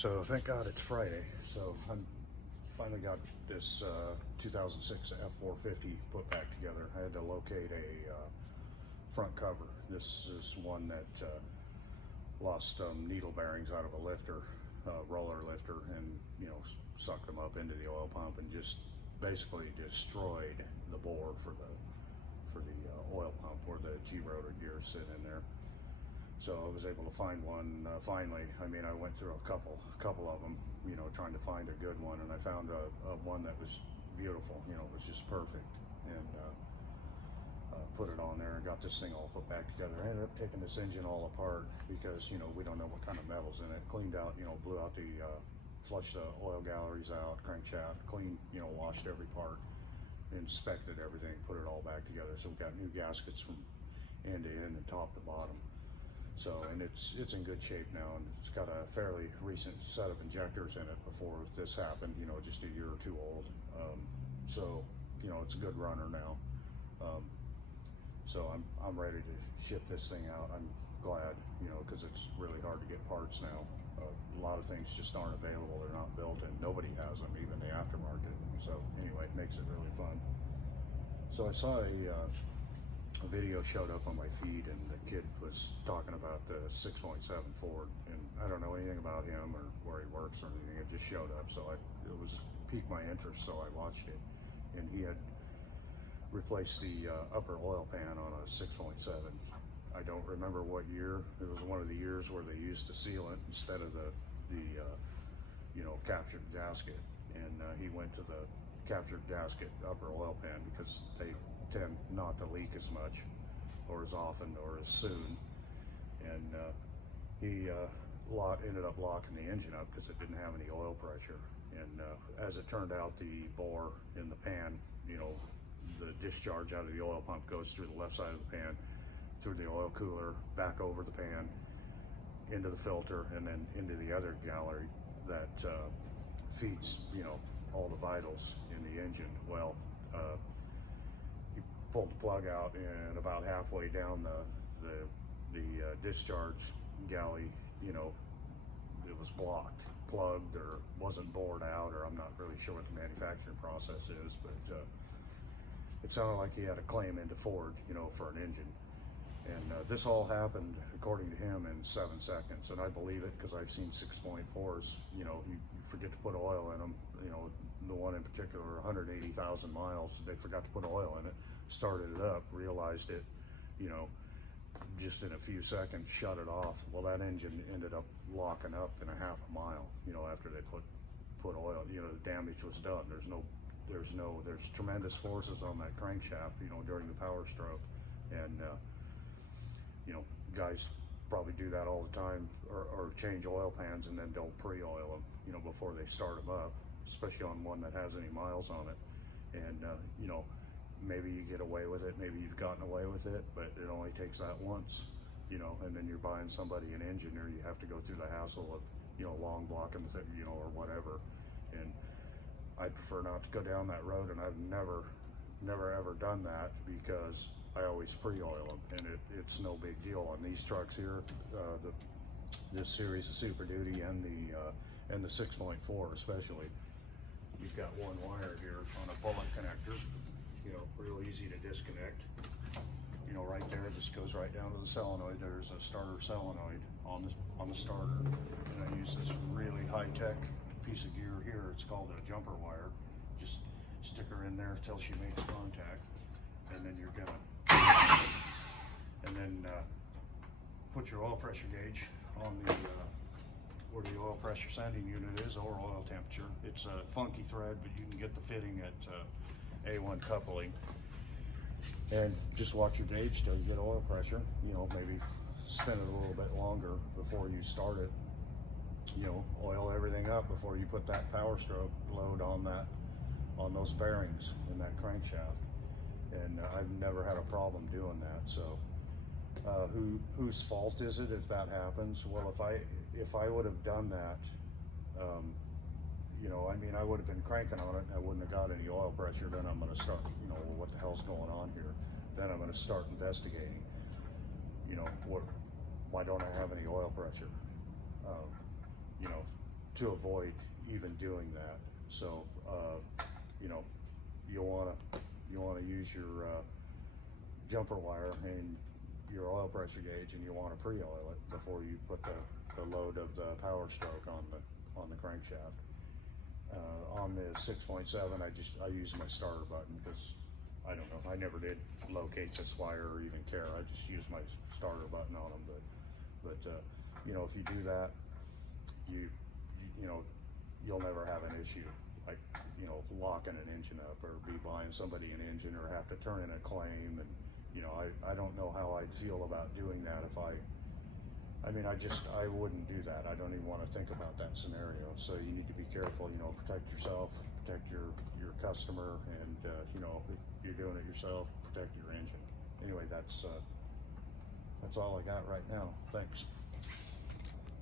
So thank God it's Friday. So I'm finally got this 2006 F450 put back together. I had to locate a front cover. This is one that lost needle bearings out of a lifter, roller lifter, and sucked them up into the oil pump and just basically destroyed the bore for the oil pump where the G-rotor gears sit in there. So I was able to find one finally. I mean, I went through a couple of them, trying to find a good one, and I found a one that was beautiful. It was just perfect, and put it on there and got this thing all put back together. I ended up taking this engine all apart because we don't know what kind of metals in it. Cleaned out, blew out the flushed the oil galleries out, crankshaft, cleaned, washed every part, inspected everything, put it all back together. So we got new gaskets from end to end and top to bottom. So, and it's in good shape now, and it's got a fairly recent set of injectors in it before this happened, just a year or two old. So, it's a good runner now. So I'm ready to ship this thing out. I'm glad, because it's really hard to get parts now. A lot of things just aren't available. They're not built, and nobody has them, even the aftermarket. So anyway, it makes it really fun. So I saw a video showed up on my feed, and the kid was talking about the 6.7 Ford, and I don't know anything about him or where he works or anything. It just showed up, so it piqued my interest, so I watched it. And he had replaced the upper oil pan on a 6.7. I don't remember what year. It was one of the years where they used the sealant instead of the captured gasket, and he went to the captured gasket upper oil pan because they tend not to leak as much or as often or as soon, and he ended up locking the engine up because it didn't have any oil pressure. And as it turned out, the bore in the pan, the discharge out of the oil pump goes through the left side of the pan, through the oil cooler, back over the pan, into the filter, and then into the other gallery that feeds all the vitals in the engine. Well, he pulled the plug out, and about halfway down the discharge galley, it was blocked, plugged, or wasn't bored out, or I'm not really sure what the manufacturing process is, but it sounded like he had a claim into Ford, for an engine. And this all happened, according to him, in 7 seconds, and I believe it because I've seen 6.4s. You forget to put oil in them. The one in particular, 180,000 miles, they forgot to put oil in it. Started it up, realized it, just in a few seconds, shut it off. Well, that engine ended up locking up in a half a mile. After they put oil. The damage was done. There's tremendous forces on that crankshaft, during the power stroke, and guys probably do that all the time, or change oil pans and then don't pre-oil them, before they start them up, especially on one that has any miles on it. And maybe you get away with it, maybe you've gotten away with it, but it only takes that once, and then you're buying somebody an engine, or you have to go through the hassle of long blocking the thing, or whatever. And I prefer not to go down that road, and I've never ever done that because I always pre-oil them, and it's no big deal on these trucks here. This series of Super Duty and the 6.4 especially. You've got one wire here on a bullet connector, real easy to disconnect. Right there, this goes right down to the solenoid. There's a starter solenoid on the starter, and I use this really high-tech piece of gear here. It's called a jumper wire. Just stick her in there until she makes contact, and then you're gonna put your oil pressure gauge on the where the oil pressure sending unit is, or oil temperature. It's a funky thread, but you can get the fitting at A1 coupling, and just watch your gauge till you get oil pressure. Maybe spin it a little bit longer before you start it. Oil everything up before you put that power stroke load on those bearings in that crankshaft. And I've never had a problem doing that. So whose fault is it if that happens? Well, if I would have done that, I would have been cranking on it, and I wouldn't have got any oil pressure. Then I'm going to start, what the hell's going on here? Then I'm going to start investigating. Why don't I have any oil pressure? to avoid even doing that. So, you know, you wanna use your jumper wire and your oil pressure gauge, and you want to pre-oil it before you put the load of the power stroke on the crankshaft. On the 6.7, I use my starter button because I don't know, I never did locate this wire or even care. I just use my starter button on them. But you know, if you do that, you know, you'll never have an issue like, you know, locking an engine up or be buying somebody an engine or have to turn in a claim. And you know, I don't know how I'd feel about doing that if I mean, I wouldn't do that. I don't even want to think about that scenario. So you need to be careful, you know, protect yourself, protect your customer, and, you know, if you're doing it yourself, protect your engine. Anyway, that's all I got right now. Thanks.